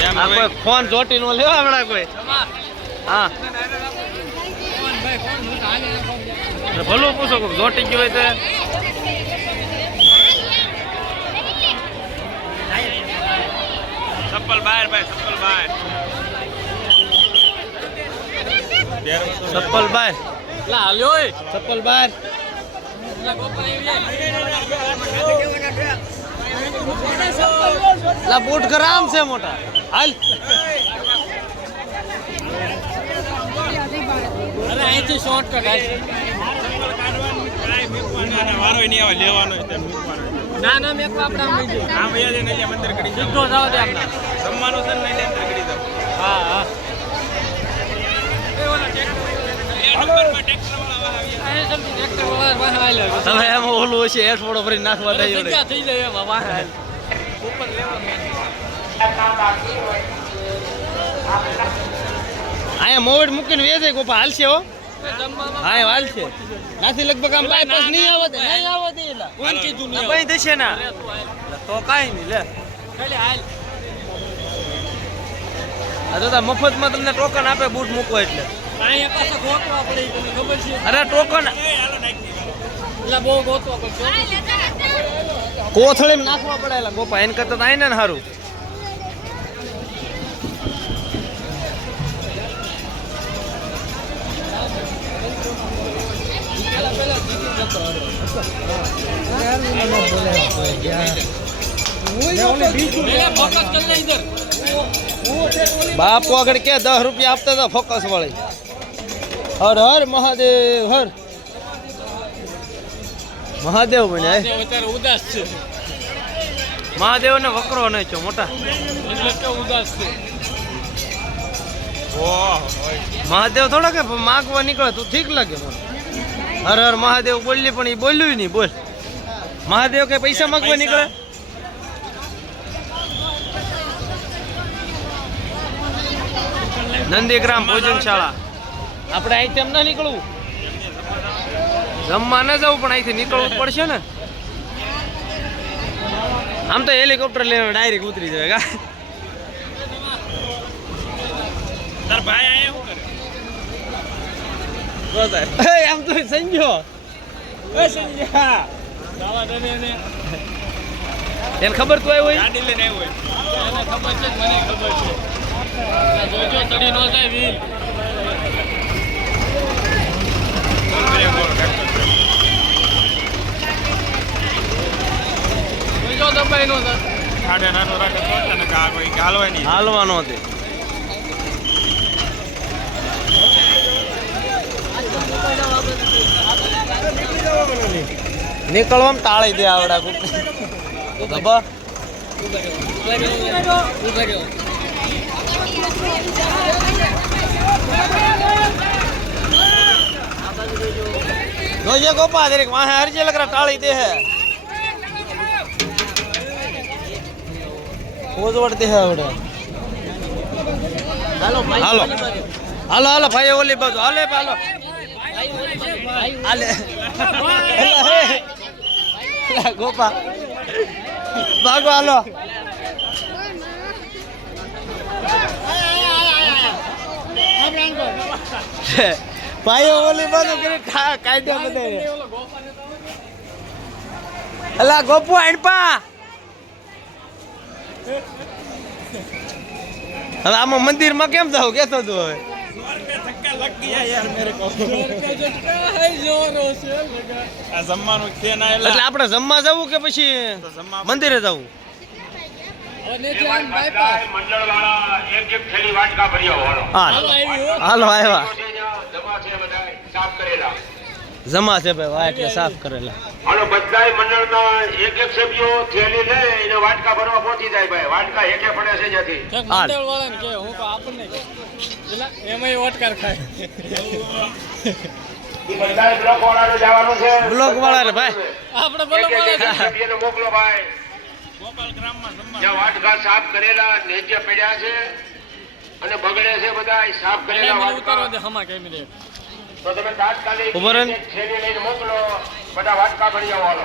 આ કોઈ ફોન જોટી નો લેવા હમણાં કોઈ. હા. ભલું પૂછો કોક જોટી ગયું હોય તો. ચપ્પલ બહાર ભાઈ ચપ્પલ બહાર. ચપ્પલ બહાર. હાલ્યો ચપ્પલ બાર લા બૂટ ગરામ છે મોટા. હાલ. અરે અહીંથી વારો નહીં આવે લેવાનો. ના ના મેં આપડા આમ લઈ આમ જઈને અહીંયા મંદિર કરી. સીધો જાવ દે આપડા જમવાનું છે ને અંદર કરી દો. હા ટ્રેક્ટર તમે એમ ઓલું છે એસ ફોડો ભરી નાખવા દઈ જોડે થઈ જાય એમાં વાહ ઉપર લેવા અહીંયા મોવડ મૂકીને વેચે ગોપા હાલશે હો. હા હાલશે. નાથી લગભગ આમ બાયપાસ નહીં આવત નહીં આવત એલા કોણ કીધું નહીં દશે ના તું કાઈ નહીં લે. ખાલી હાલ. આ તો મફતમાં તમને ટોકન આપે બૂટ મૂકો એટલે. અરે ટોકન. એટલે ગોતવા નાખવા પડે એલા ગોપા એને કરતા તો ને સારું બાપુ આગળ કે દસ રૂપિયા આપતા હતા ફોકસ વાળી. હર હર મહાદેવ હર. મહાદેવ બન્યા ઉદાસ છે. મહાદેવ ને વકરો નહીં છો મોટા. ઉદાસ છે. મહાદેવ થોડા કે માગવા નીકળે તું ઠીક લાગે મને. હર હર મહાદેવ બોલી પણ એ બોલ્યું નહીં બોલ. મહાદેવ કે પૈસા માગવા નીકળે? નંદીગ્રામ ભોજનશાળા. આપણે અહીંથી એમ ના નીકળવું. જમવા ના જવું પણ અહીંથી નીકળવું પડશે ને. આમ તો હેલિકોપ્ટર લઈને ડાયરેક્ટ ઉતરી જાય કા? તાર ભાઈ શું કરે? આમ તો સંજો એ સંજ્યા. દાવા દે ને એને ખબર તો હોય? ગાડી લઈને આવ્યો એને ખબર છે મને ખબર છે. જોજો તડી નો જાય વીર બોલ બ્રેક બોલ ટ્રેક્ટર જોજો દબાઈ નો થાય ખાડે નાનો રાખે તો જ તને કાગ હોય કે હાલવાય નહીં હાલવાનો તે. નીકળવામાં ટાળી દે આવડા કુક. દબા ગોપા દરેક વાહે હરજે લકરા ટાળી દે હે ઓજવડ દે હે આવડે હાલો હાલો હાલો હાલો ભાઈ ઓલી બાજુ હાલે હાલો હાલે એલા હે. એલા ગોપા ભાગો હાલો ભાઈઓ ઓલી બધું કરી ઠા- કાયદો બધે એલા ગોપુ આણપા હવે આમાં મંદિરમાં કેમ જાવ કેતો તું હવે? ધક્કા લગ ગયા યાર મેરે કો. જોરો છે. લગા આ જમવાનું છે ના એટલે એટલે આપણે જમવા જવું કે પછી મંદિરે જવું? હાલો આવ્યા છે જ્યાં જમા છે બધાય સાફ કરેલા જમા છે ભાઈ વાહ સાફ કરેલા. હાલો બધાય મંડળના એક એક સભ્યો થેલી લે એને વાટકા ભરવા પહોંચી જાય ભાઈ. વાટકા હેઠે પડે છે જ્યાંથી. મંડળ વાળાને કે હું તો આપણને કે એલા એમાંય ઓટકાર ખાય. બધાય બ્લોક વાળાને જવાનું છે. બ્લોક વાળાને ભાઈ. આપણે બ્લોક એક એક બોલો એક એક સભ્યને મોકલો ભાઈ. ગોપાલ ગ્રામમાં જમવા જ્યાં વાટકા સાફ કરેલા નેજે પડ્યા છે અને બગડે છે બધા સાફ કરેલા વાટકા. તો તમે તાત્કાલિક ઉમરન લઈને મોકલો બધા વાટકા ભરી આવો